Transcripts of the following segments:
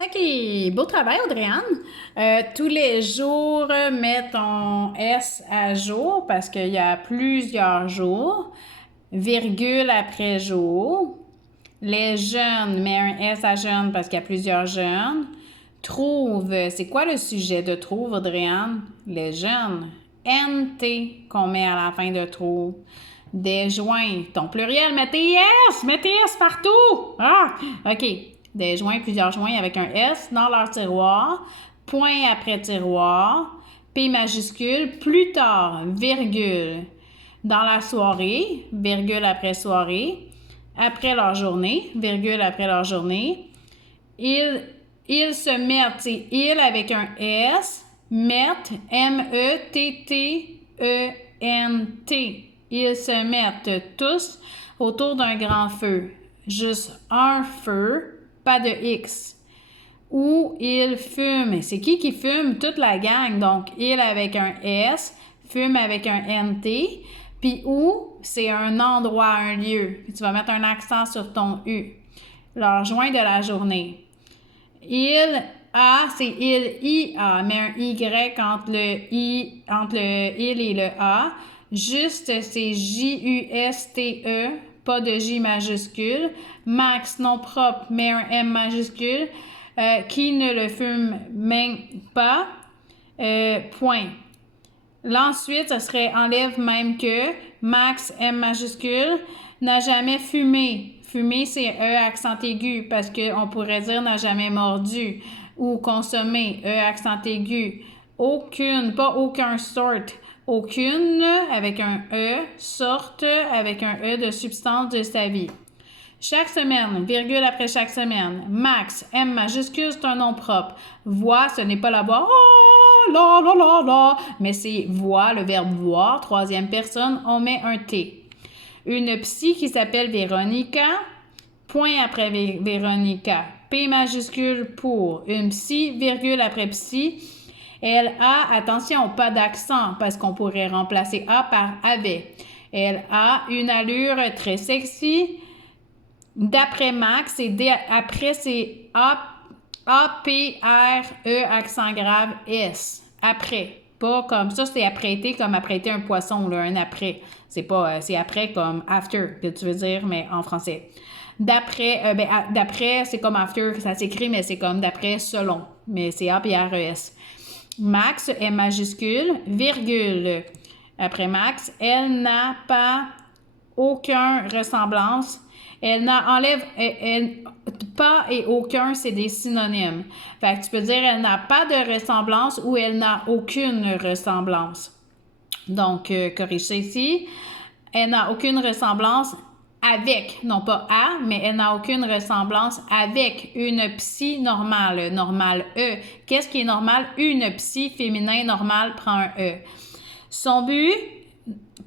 OK, beau travail, Audrey-Anne. Tous les jours, mets ton S à jour parce qu'il y a plusieurs jours. Virgule après jour. Les jeunes, mets un S à jeunes parce qu'il y a plusieurs jeunes. Trouve, c'est quoi le sujet de trouve, Audrey-Anne? Les jeunes. NT qu'on met à la fin de trouve. Des joints. Ton pluriel, mets tes S partout. Ah, OK. Des joints, plusieurs joints avec un S dans leur tiroir. Point après tiroir. P majuscule. Plus tard, virgule. Dans la soirée, virgule après soirée. Après leur journée, virgule après leur journée. Ils se mettent, c'est il avec un S, mettent, M-E-T-T-E-N-T. Ils se mettent tous autour d'un grand feu. Juste un feu, pas de X. Ou ils fument. C'est qui fume? Toute la gang. Donc, il avec un S, fume avec un NT. Puis où, c'est un endroit, un lieu. Puis tu vas mettre un accent sur ton U. Leur joint de la journée. Il a, c'est il, I-A, mais un Y entre le il et le A. Juste, c'est J-U-S-T-E, pas de J majuscule. Max, nom propre, mais un M majuscule. Qui ne le fume même pas. Point. L'ensuite, ce serait enlève même que. Max, M majuscule, n'a jamais fumé. Fumer, c'est E accent aigu parce qu'on pourrait dire n'a jamais mordu. Ou consommé, E accent aigu. Aucune, pas aucun sorte. Aucune avec un E, sorte avec un E de substance de sa vie. Chaque semaine, virgule après chaque semaine. Max, M majuscule, c'est un nom propre. Voix, ce n'est pas la voix. Oh, la, la, la, la. Mais c'est voix, le verbe voir. Troisième personne, on met un T. Une psy qui s'appelle Véronica. Point après Véronica. P majuscule pour une psy, virgule après psy. Elle a, attention, pas d'accent parce qu'on pourrait remplacer A par avait. Elle a une allure très sexy. D'après Max, après c'est A-P-R-E accent grave S. Après. Pas comme ça, c'est apprêter comme apprêter un poisson, là, un après. C'est pas, c'est après comme after, que tu veux dire, mais en français. D'après, d'après, c'est comme after, ça s'écrit, mais c'est comme d'après, selon. Mais c'est A-P-R-E-S. Max, M majuscule, virgule. Après Max, elle n'a pas aucun ressemblance. Enlève pas et aucun, c'est des synonymes. Fait que tu peux dire elle n'a pas de ressemblance ou elle n'a aucune ressemblance. Donc, corrige ça ici. Elle n'a aucune ressemblance avec, non pas à, mais elle n'a aucune ressemblance avec une psy normale, normale E. Qu'est-ce qui est normal? Une psy féminin normal prend un E. Son but,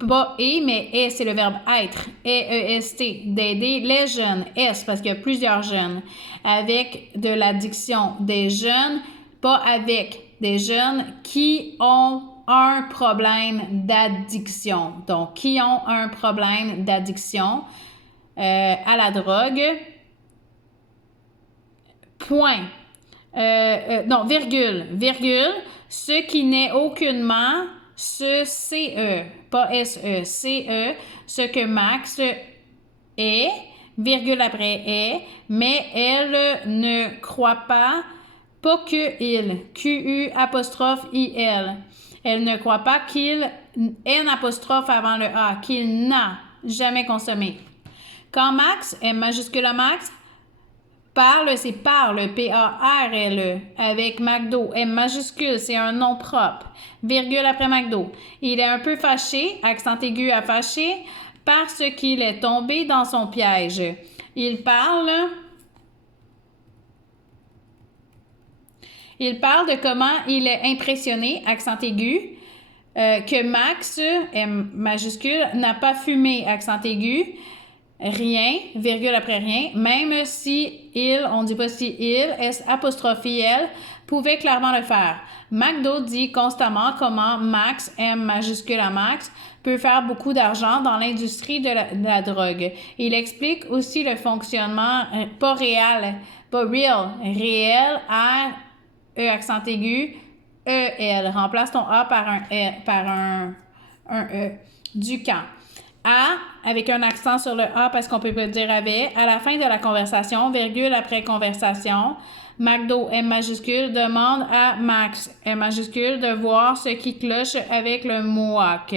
pas et, mais est, c'est le verbe être. E-E-S-T, d'aider les jeunes. S, parce qu'il y a plusieurs jeunes. Avec de l'addiction. Des jeunes, pas avec. Des jeunes qui ont un problème d'addiction. Donc, qui ont un problème d'addiction à la drogue. Point. Non, virgule. Virgule. Ce qui n'est aucunement ce CE, pas SE, CE, ce que Max est, virgule après est, mais elle ne croit pas que il, QU apostrophe IL. Elle ne croit pas qu'il, N apostrophe avant le A, qu'il n'a jamais consommé. Quand Max, M majuscule à Max, parle, c'est parle, P-A-R-L-E, avec McDo, M majuscule, c'est un nom propre, virgule après McDo. Il est un peu fâché, accent aigu à fâché, parce qu'il est tombé dans son piège. Il parle de comment il est impressionné, accent aigu, que Max, M majuscule, n'a pas fumé, accent aigu, rien, virgule après rien, même si il, on dit pas si il, S apostrophe il, pouvait clairement le faire. McDo dit constamment comment Max, M majuscule à Max, peut faire beaucoup d'argent dans l'industrie de la drogue. Il explique aussi le fonctionnement pas réel, Pas real, réel, R, E accent aigu, E, L. Remplace ton A par un E. Du camp. À, avec un accent sur le A parce qu'on peut pas le dire avec, à la fin de la conversation, virgule après conversation, McDo, M majuscule, demande à Max, M majuscule, de voir ce qui cloche avec le Mohawk,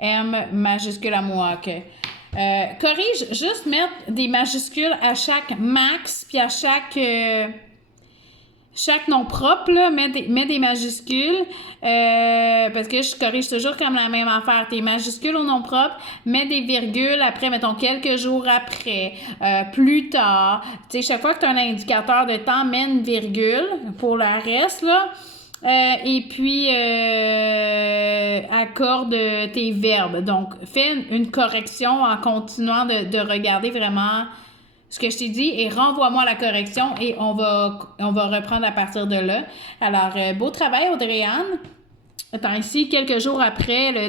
M majuscule à Mohawk. Corrige, juste mettre des majuscules à chaque Max, puis à chaque nom propre, là, mets des majuscules, parce que je corrige toujours comme la même affaire. Tes majuscules au nom propre, mets des virgules après, mettons, quelques jours après, plus tard. Tu sais, chaque fois que tu as un indicateur de temps, mets une virgule pour le reste, là. Et puis, accorde tes verbes. Donc, fais une correction en continuant de regarder vraiment ce que je t'ai dit et renvoie-moi la correction et on va reprendre à partir de là. Alors, beau travail, Audrey-Anne. Attends, ici, quelques jours après, le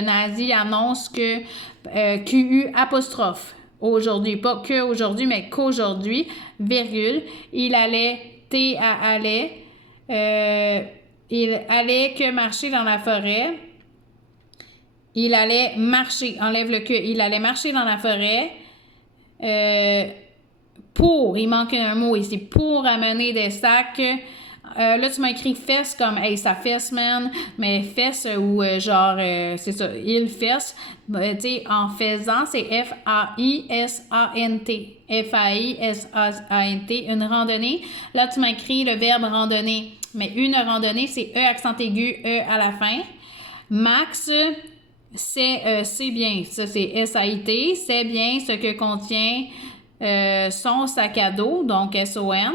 nazi annonce que QU apostrophe aujourd'hui, pas que aujourd'hui, mais qu'aujourd'hui, virgule, il allait, T à allait, il allait que marcher dans la forêt. Il allait marcher, enlève le que, il allait marcher dans la forêt il manque un mot ici, pour amener des sacs. Là, tu m'as écrit fesse comme, hey, ça fesse, man, mais fesse ou c'est ça, il fesse. Tu sais, en faisant, c'est F-A-I-S-A-N-T. F-A-I-S-A-N-T, une randonnée. Là, tu m'as écrit le verbe randonnée, mais une randonnée, c'est E accent aigu, E à la fin. Max, c'est bien, ça c'est S-A-I-T, c'est bien ce que contient son sac à dos, donc S-O-N.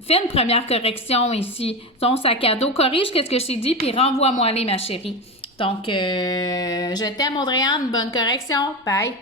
Fais une première correction ici. Son sac à dos, corrige ce que je t'ai dit, puis renvoie-moi les, ma chérie. Donc, je t'aime, Audrey-Anne. Bonne correction. Bye.